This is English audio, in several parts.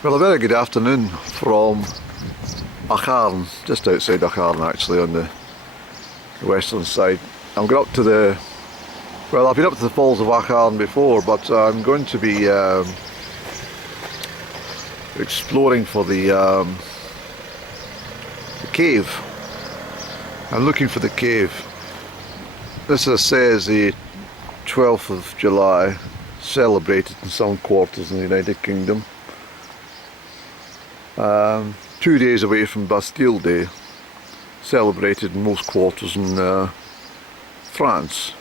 Well, a very good afternoon from Acharn, just outside Acharn actually, on the western side. I'm going up to I've been up to the falls of Acharn before, but I'm going to be exploring for the cave. I'm looking for the cave. This, as I say, is the 12th of July, celebrated in some quarters in the United Kingdom. 2 days away from Bastille Day, celebrated in most quarters in France.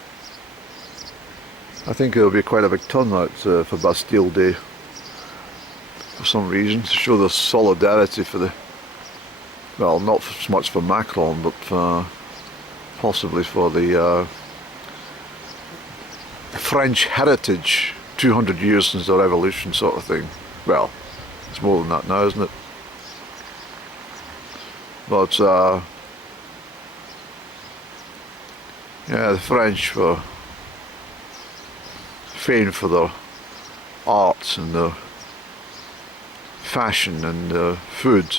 I think there'll be quite a big turnout for Bastille Day for some reason, to show the solidarity for the, well, not so much for Macron, but possibly for the French heritage, 200 years since the revolution sort of thing. Well, it's more than that now, isn't it? But yeah, the French were famed for their arts and their fashion and their food.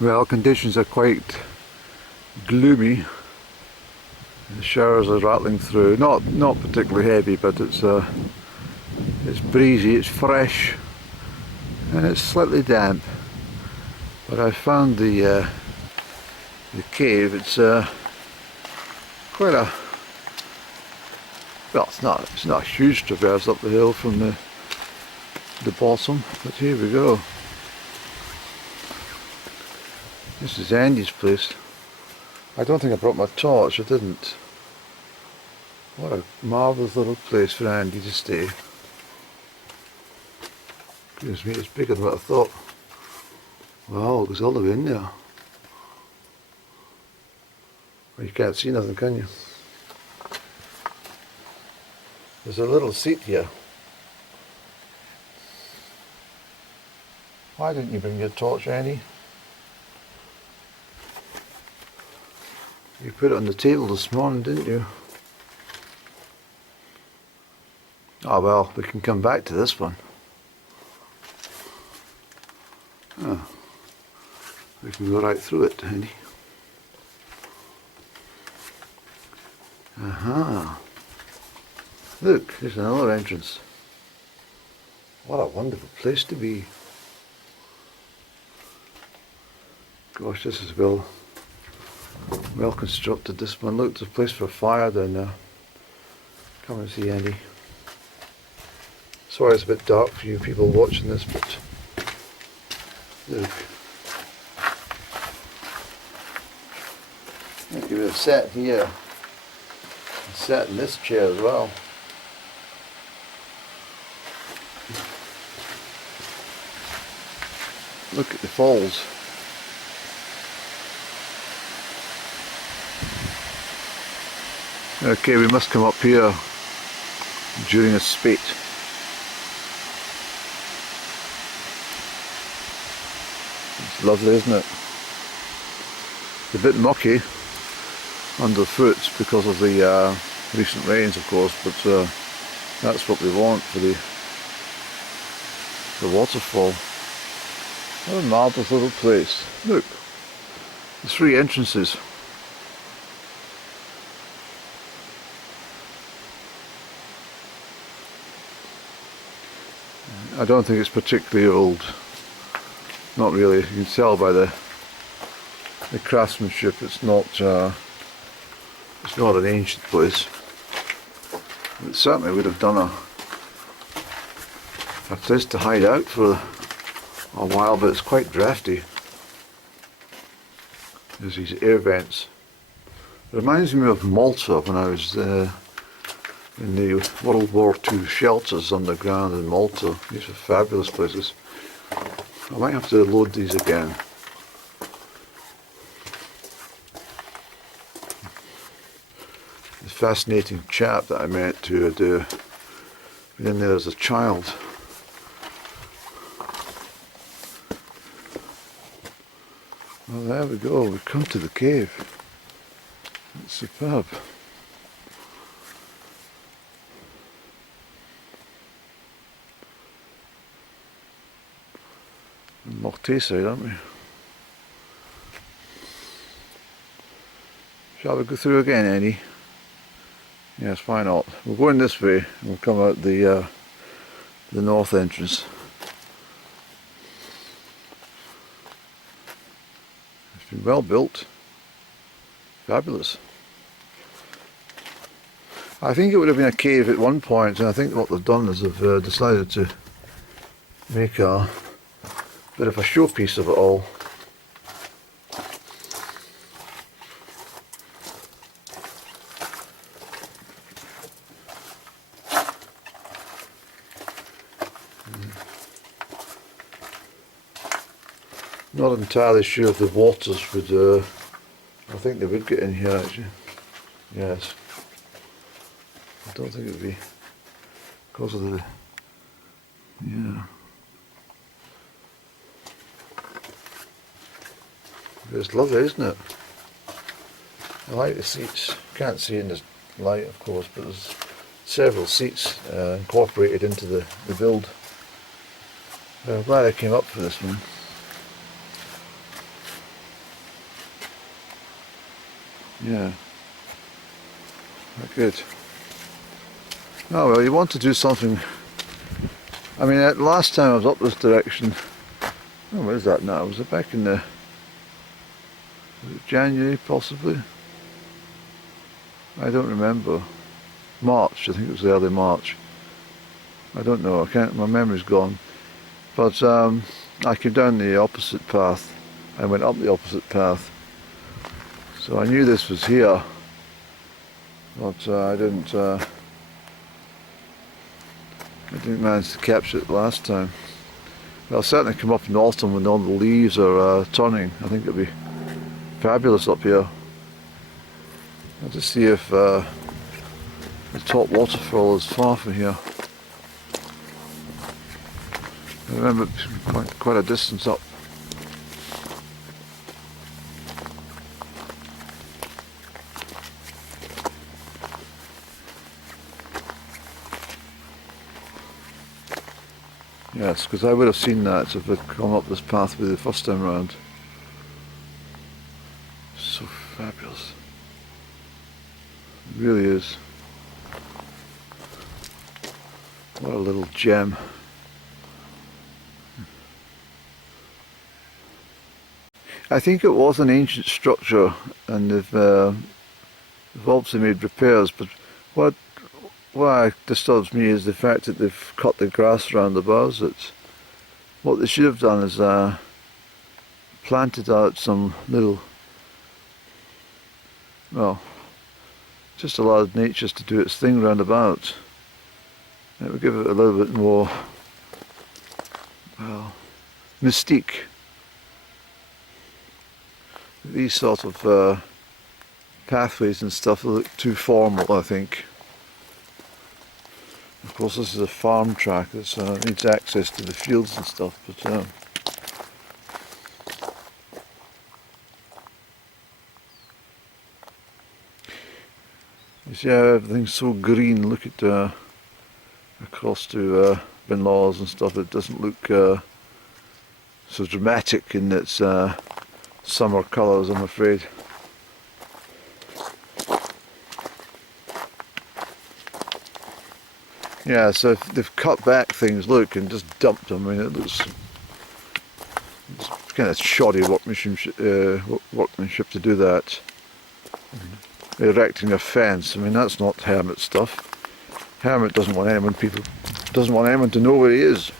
Well, conditions are quite gloomy. The showers are rattling through. Not particularly heavy, but it's breezy, it's fresh, and it's slightly damp. But I found the cave. It's quite a, well, it's not a huge traverse up the hill from the bottom, but here we go. This is Andy's place. I don't think I brought my torch. I didn't. What a marvellous little place for Andy to stay. Goodness me, it's bigger than what I thought. Wow, it goes all the way in there. Well, you can't see nothing, can you? There's a little seat here. Why didn't you bring your torch, Annie? You put it on the table this morning, didn't you? Oh well, we can come back to this one. Oh. We can go right through it, Andy. Aha! Look, there's another entrance. What a wonderful place to be. Gosh, this is well constructed, this one. Look, there's a place for a fire down there. Come and see, Andy. Sorry it's a bit dark for you people watching this, but look. You could have sat here and sat in this chair as well. Look at the falls. Okay, we must come up here during a spate. It's lovely, isn't it? It's a bit mucky underfoot because of the recent rains, of course, but that's what we want for the waterfall. What a marvellous little place. Look, there's 3 entrances. I don't think it's particularly old. Not really. You can tell by the craftsmanship. It's not an ancient place. It certainly would have done a place to hide out for a while, but it's quite drafty. There's these air vents. It reminds me of Malta when I was in the World War II shelters underground in Malta. These are fabulous places. I might have to load these again. The fascinating chap that I met to do in there as a child. Well, there we go. We've come to the cave. It's superb. Loch Tay side, aren't we? Shall we go through again, Annie? Yes, why not? We'll go in this way and we'll come out the north entrance. It's been well built. Fabulous. I think it would have been a cave at one point, and I think what they've done is they've decided to make a bit of a showpiece of it all. Not entirely sure if the waters would, I think they would get in here actually, yes. I don't think it would be, because of the, yeah. It's lovely, isn't it? I like the seats. Can't see in this light, of course, but there's several seats incorporated into the build. I'm glad I came up for this one. Yeah, good. Oh well, you want to do something. I mean, last time I was up this direction, oh, where is that now? Was it back in the January possibly? I don't remember. March, I think it was early March. I don't know, I can't, my memory's gone. But I came down the opposite path and went up the opposite path. So I knew this was here, but I didn't manage to capture it last time. But I'll certainly come up in autumn when all the leaves are turning. I think it'll be fabulous up here. I'll just see if the top waterfall is far from here. I remember it's quite a distance up. Yes, because I would have seen that if I'd come up this pathway the first time round. So fabulous. It really is. What a little gem. I think it was an ancient structure, and they've obviously made repairs, but what disturbs me is the fact that they've cut the grass around the boughs. What they should have done is planted out some little, well, just allowed nature to do its thing round about. It would give it a little bit more, well, mystique. These sort of pathways and stuff look too formal, I think. Of course, this is a farm track that needs access to the fields and stuff, but you see how everything's so green. Look at across to Bin Laws and stuff. It doesn't look so dramatic in its summer colours, I'm afraid. Yeah, so if they've cut back things, look, and just dumped them. I mean, it looks, it's kind of shoddy workmanship to do that. Erecting a fence, I mean, that's not Hermit stuff. Hermit doesn't want anyone to know where he is.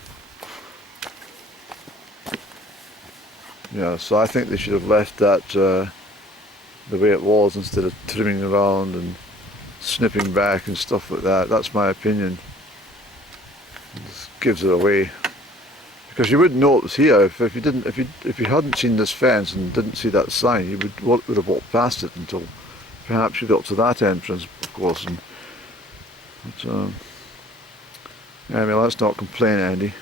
Yeah, so I think they should have left that the way it was instead of trimming around and snipping back and stuff like that. That's my opinion. It just gives it away, because you wouldn't know it was here if you hadn't seen this fence and didn't see that sign. You would have walked past it until perhaps you got to that entrance, of course. But I mean, let's not complain, Andy.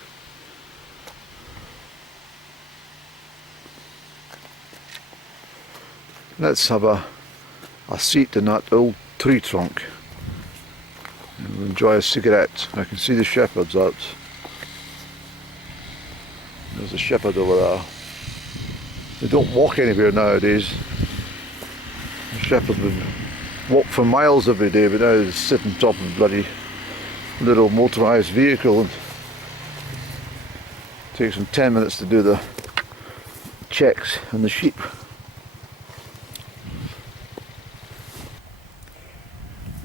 Let's have a seat in that old tree trunk and we'll enjoy a cigarette. I can see the shepherds out. There's a shepherd over there. They don't walk anywhere nowadays. The shepherd would walk for miles every day, but now they sit on top of a bloody little motorised vehicle, and it takes them 10 minutes to do the checks on the sheep.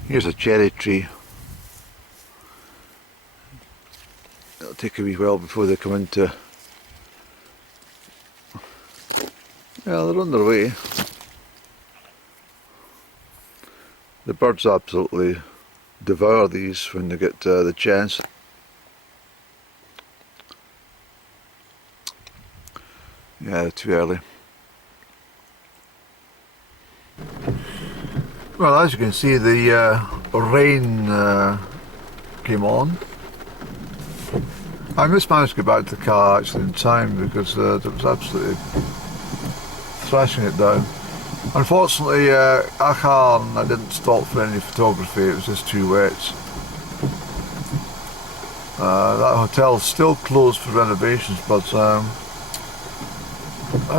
Here's a cherry tree. It'll take a wee while before they come into... Yeah, they're on their way. The birds absolutely devour these when they get the chance. Yeah, too early. Well, as you can see, the rain came on. I mismanaged to get back to the car actually in time because it was absolutely thrashing it down. Unfortunately, Acharn, I didn't stop for any photography, it was just too wet. That hotel's still closed for renovations, but I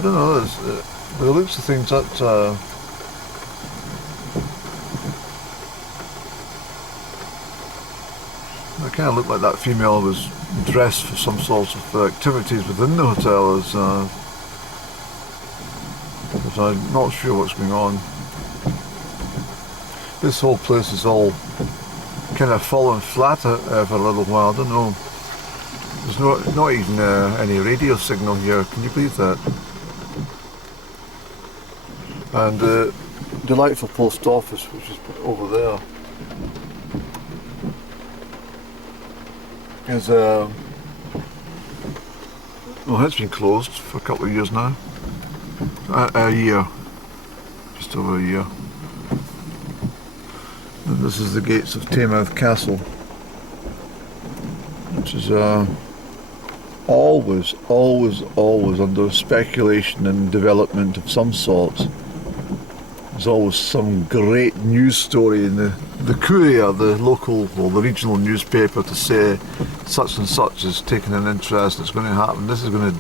don't know, by the looks of things that it kind of looked like that female was dressed for some sorts of activities within the hotel, but I'm not sure what's going on. This whole place is all kind of fallen flat for a little while. I don't know. There's not even any radio signal here. Can you believe that? And the delightful post office, which is over there, is well, it's been closed for a couple of years now. A year, just over a year. And this is the gates of Taymouth Castle, which is always under speculation and development of some sort. There's always some great news story in the Courier, the local or the regional newspaper, to say such and such is taking an interest, it's going to happen, this is going to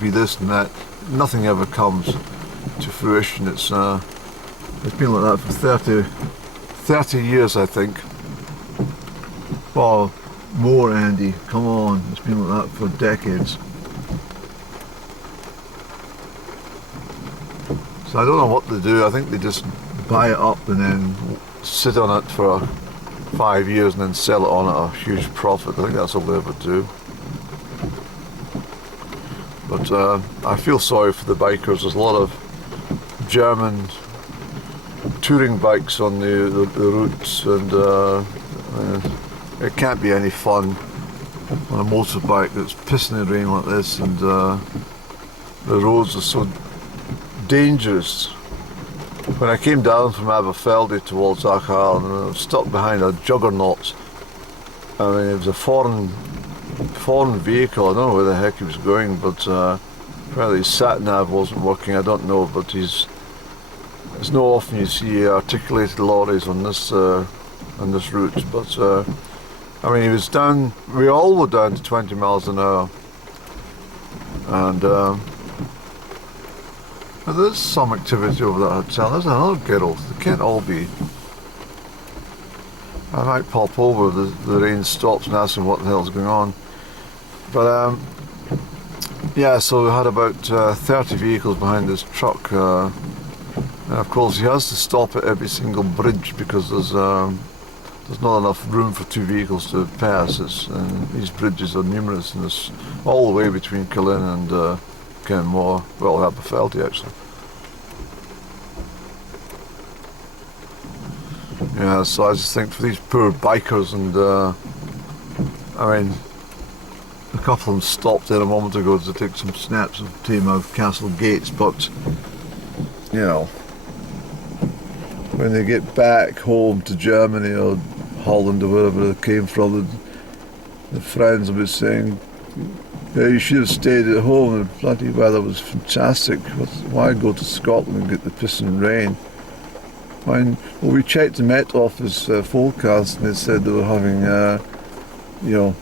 be this and that. Nothing ever comes to fruition. It's been like that for 30 years, I think. Well, more, Andy, come on, it's been like that for decades. So I don't know what they do. I think they just buy it up and then sit on it for 5 years and then sell it on at a huge profit. I think that's all they ever do. But I feel sorry for the bikers. There's a lot of German touring bikes on the routes, and it can't be any fun on a motorbike that's pissing the rain like this, and the roads are so dangerous. When I came down from Aberfeldy towards Acharn, I was stuck behind a juggernaut. I mean, it was a foreign vehicle. I don't know where the heck he was going, but whether his sat-nav wasn't working, I don't know, but it's not often you see articulated lorries on this route, but I mean, he was down, we all were down to 20 miles an hour, and there's some activity over that hotel. There's another girl. They can't all be. I might pop over, the rain stops, and ask him what the hell's going on. But yeah, so we had about 30 vehicles behind this truck, and of course he has to stop at every single bridge because there's not enough room for two vehicles to pass. And these bridges are numerous, and there's all the way between Cullen and Kenmore, well, Aberfeldy actually. Yeah, so I just think for these poor bikers, and I mean, a couple of them stopped there a moment ago to take some snaps of Taymouth Castle gates, but you know, when they get back home to Germany or Holland or wherever they came from, the friends will be saying, yeah, you should have stayed at home, the bloody weather was fantastic, why go to Scotland and get the pissing rain? Well, we checked the Met Office forecast, and they said they were having, you know,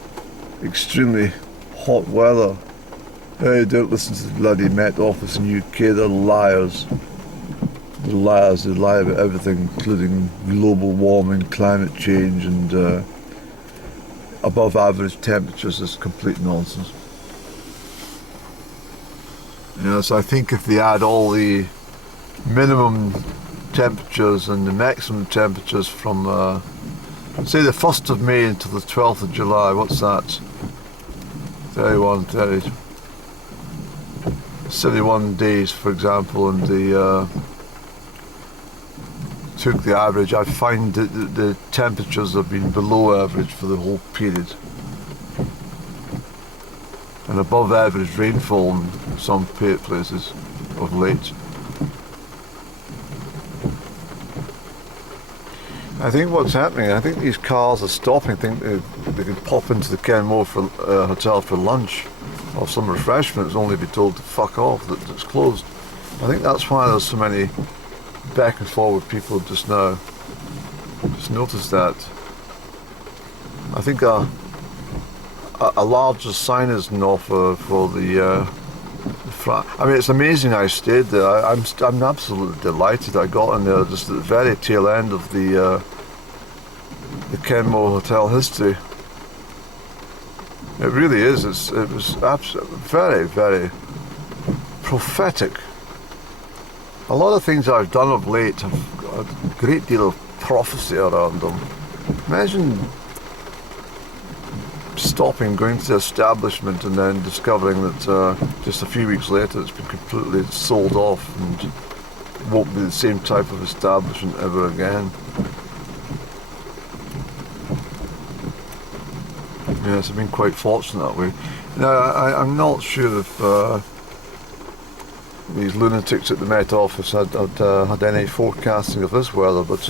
extremely hot weather Hey, don't listen to the bloody Met Office in UK, they're liars. They're liars, they lie about everything, including global warming, climate change and above average temperatures. Is complete nonsense. You know, so I think if they add all the minimum temperatures and the maximum temperatures from say the 1st of May until the 12th of July, what's that? 31, 30, 71 days, for example, and the took the average, I find that the temperatures have been below average for the whole period, and above average rainfall in some places of late. I think what's happening, I think these cars are stopping, think they can pop into the Kenmore for, hotel for lunch or some refreshments, only be told to fuck off, that it's closed. I think that's why there's so many back and forward people just now. Just noticed that. I think a larger sign is an offer for the I mean, it's amazing I stayed there. I'm absolutely delighted I got in there just at the very tail end of the Kenmore Hotel history. It really is. It was absolutely very, very prophetic. A lot of things I've done of late have got a great deal of prophecy around them. Imagine stopping, going to the establishment and then discovering that just a few weeks later it's been completely sold off and won't be the same type of establishment ever again. Yes, I've been quite fortunate that way. Now, I'm not sure if these lunatics at the Met Office had any forecasting of this weather, but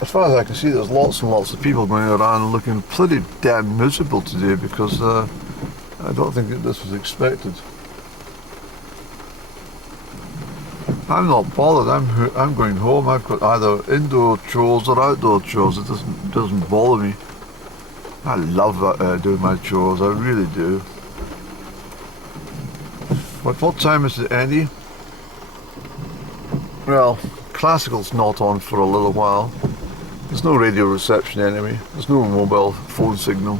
as far as I can see, there's lots and lots of people going around looking pretty damn miserable today because I don't think that this was expected. I'm not bothered. I'm going home. I've got either indoor chores or outdoor chores. It doesn't bother me. I love doing my chores. I really do. What time is it, Andy? Well, classical's not on for a little while. There's no radio reception anyway. There's no mobile phone signal.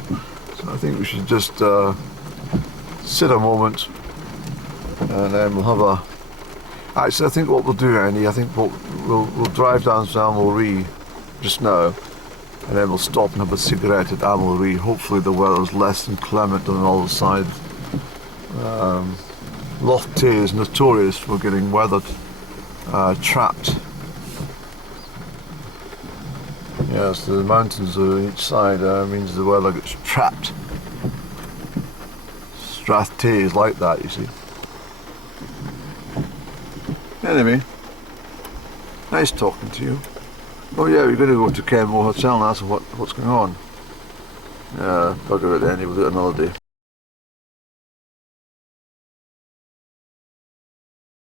So I think we should just sit a moment and then we'll have a... Actually, I think what we'll do, Andy, I think we'll drive down to Amalree just now and then we'll stop and have a cigarette at Amalree. Hopefully the weather's less inclement on the other side. Loch Tay is notorious for getting weathered, trapped. Yes, the mountains on each side means the weather gets trapped. Strath Tay is like that, you see. Anyway, nice talking to you. Oh yeah, we're going to go to Kenmore Hotel and ask what's going on. Yeah, bugger it, Andy, we'll do it another day.